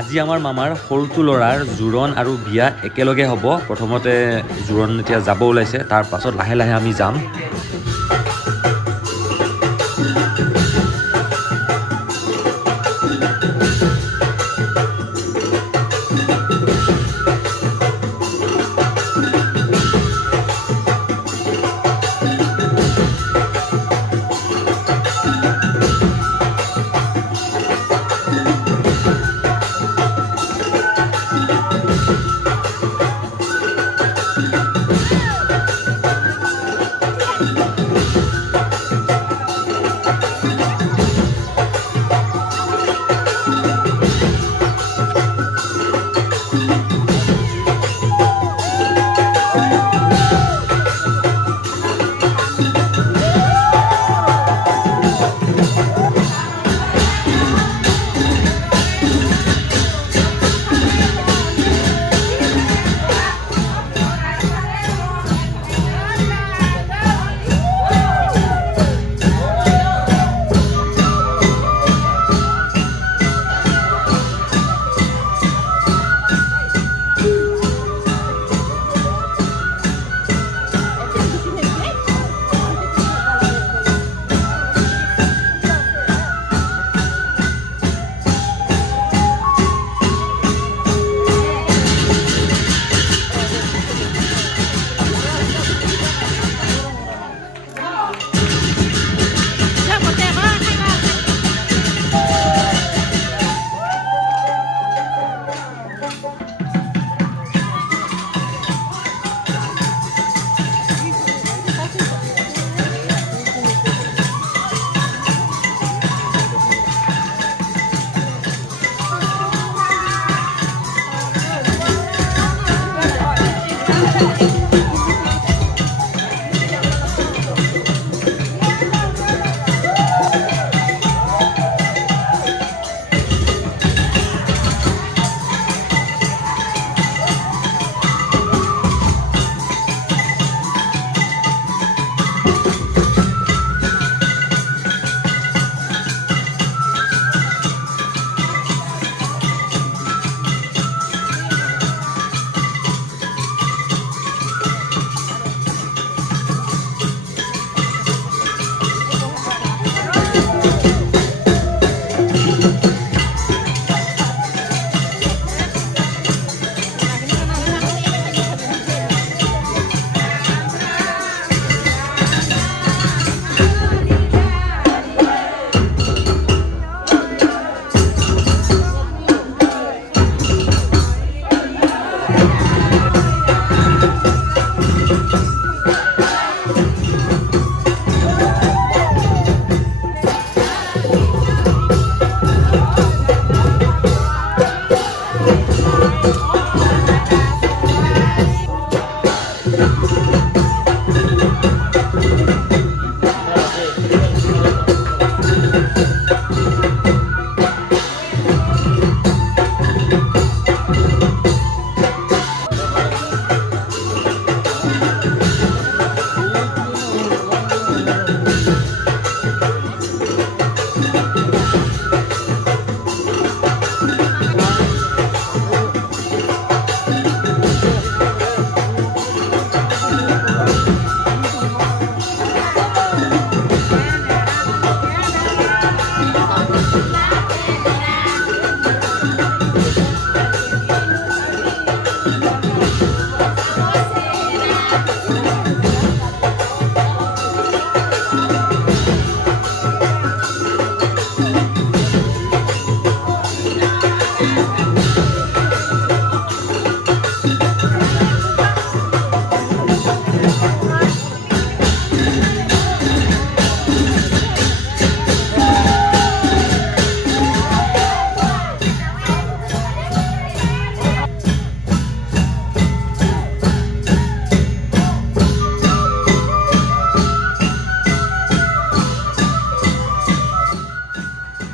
আজি আমাৰ মামাৰ সৰুটো ল'ৰাৰ জোৰণ আৰু বিয়া একেলগে হ'ব। প্ৰথমতে জোৰণ এতিয়া যাব ওলাইছে, তাৰ পাছত লাহে লাহে আমি যাম।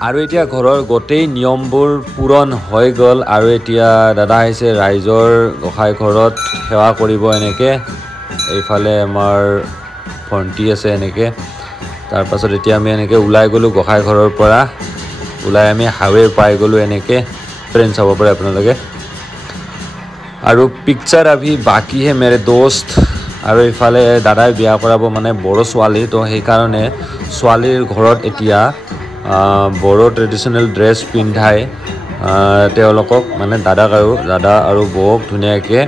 আৰু এতিয়া ঘৰৰ গোটেই নিয়মবোৰ পূৰণ হৈ গ'ল আৰু এতিয়া দাদা আহিছে ৰাইজৰ গোসাঁই ঘৰত সেৱা কৰিব এনেকৈ। এইফালে আমাৰ ভণ্টি আছে এনেকৈ তাৰ পাছত এতিয়া আমি এনেকৈ ওলাই গ'লোঁ গোঁসাই ঘৰৰ পৰা ওলাই আমি হাইৱে পাই গ'লোঁ এনেকৈ ফ্ৰেণ্ড চাব পাৰে আপোনালোকে আৰু পিকচাৰ আভি বাকী হে মেৰে দোস্ত আৰু ইফালে দাদাই বিয়া কৰাব মানে বড়ো ছোৱালী তো সেইকাৰণে ছোৱালীৰ ঘৰত এতিয়া বড়ো ট্ৰেডিশ্যনেল ড্ৰেছ পিন্ধাই তেওঁলোকক মানে দাদা আৰু বৌক ধুনীয়াকৈ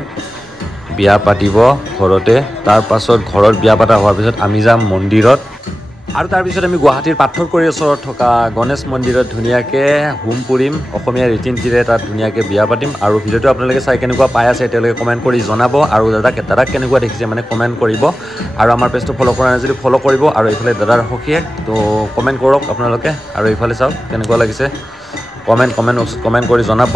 বিয়া পাতিব ঘৰতে তাৰ পাছত ঘৰত বিয়া পাতা হোৱাৰ পিছত আমি যাম মন্দিৰত আৰু তাৰপিছত আমি গুৱাহাটীৰ পাথৰকুৰিৰ ওচৰত থকা গণেশ মন্দিৰত ধুনীয়াকৈ হোম পুৰিম অসমীয়া ৰীতি নীতিৰে তাত ধুনীয়াকৈ বিয়া পাতিম আৰু ভিডিঅ'টো আপোনালোকে চাই কেনেকুৱা পাই আছে তেওঁলোকে কমেণ্ট কৰি জনাব আৰু দাদাক কেনেকুৱা দেখিছে মানে কমেণ্ট কৰিব আৰু আমাৰ পেজটো ফ'ল' কৰা নাই যদি ফ'ল' কৰিব আৰু এইফালে দাদাৰ সখীয়েক তো কমেণ্ট কৰক আপোনালোকে আৰু এইফালে চাওক কেনেকুৱা লাগিছে কমেণ্ট কৰি জনাব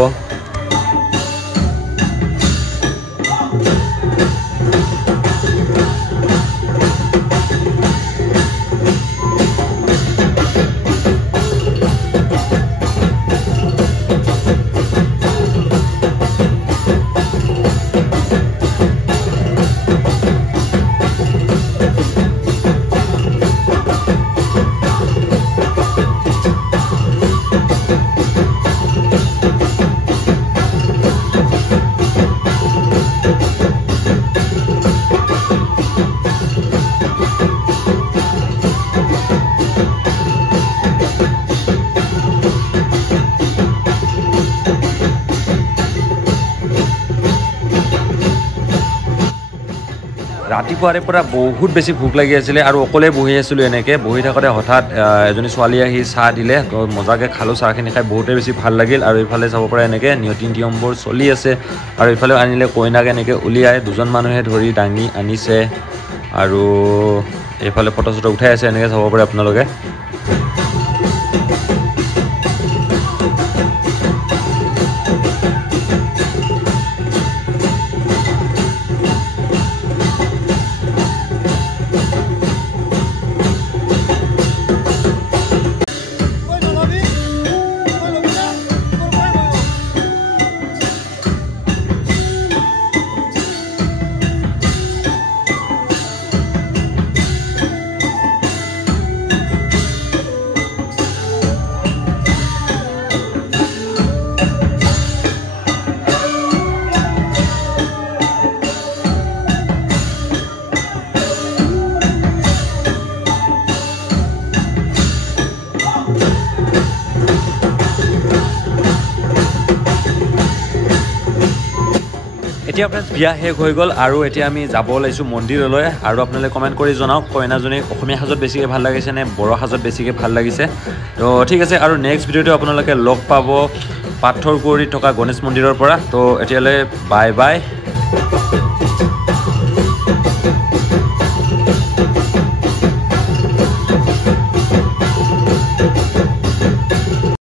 ৰাতিপুৱাৰে পৰা বহুত বেছি ভোক লাগি আছিলে আৰু অকলে বহি আছিলোঁ এনেকৈ বহি থাকোঁতে হঠাৎ এজনী ছোৱালী আহি চাহ দিলে তো মজাকৈ খালোঁ চাহখিনি খাই বহুতেই বেছি ভাল লাগিল আৰু এইফালে চাব পৰা এনেকৈ নীতি নিয়মবোৰ চলি আছে আৰু এইফালেও আনিলে কইনাক এনেকৈ উলিয়াই দুজন মানুহে ধৰি দাঙি আনিছে আৰু এইফালে ফটো চটো উঠাই আছে এনেকৈ চাব পাৰে আপোনালোকে এতিয়া ফ্ৰেণ্ডছ বিয়া শেষ হৈ গ'ল আৰু এতিয়া আমি যাব ওলাইছোঁ মন্দিৰলৈ আৰু আপোনালোকে কমেণ্ট কৰি জনাওক কইনাজনীক অসমীয়া সাজত বেছিকৈ ভাল লাগিছে নে বড়ো সাজত বেছিকৈ ভাল লাগিছে তো ঠিক আছে আৰু নেক্সট ভিডিঅ'টো আপোনালোকে লগ পাব পাথৰকুৰিত থকা গণেশ মন্দিৰৰ পৰা তো এতিয়ালৈ বাই বাই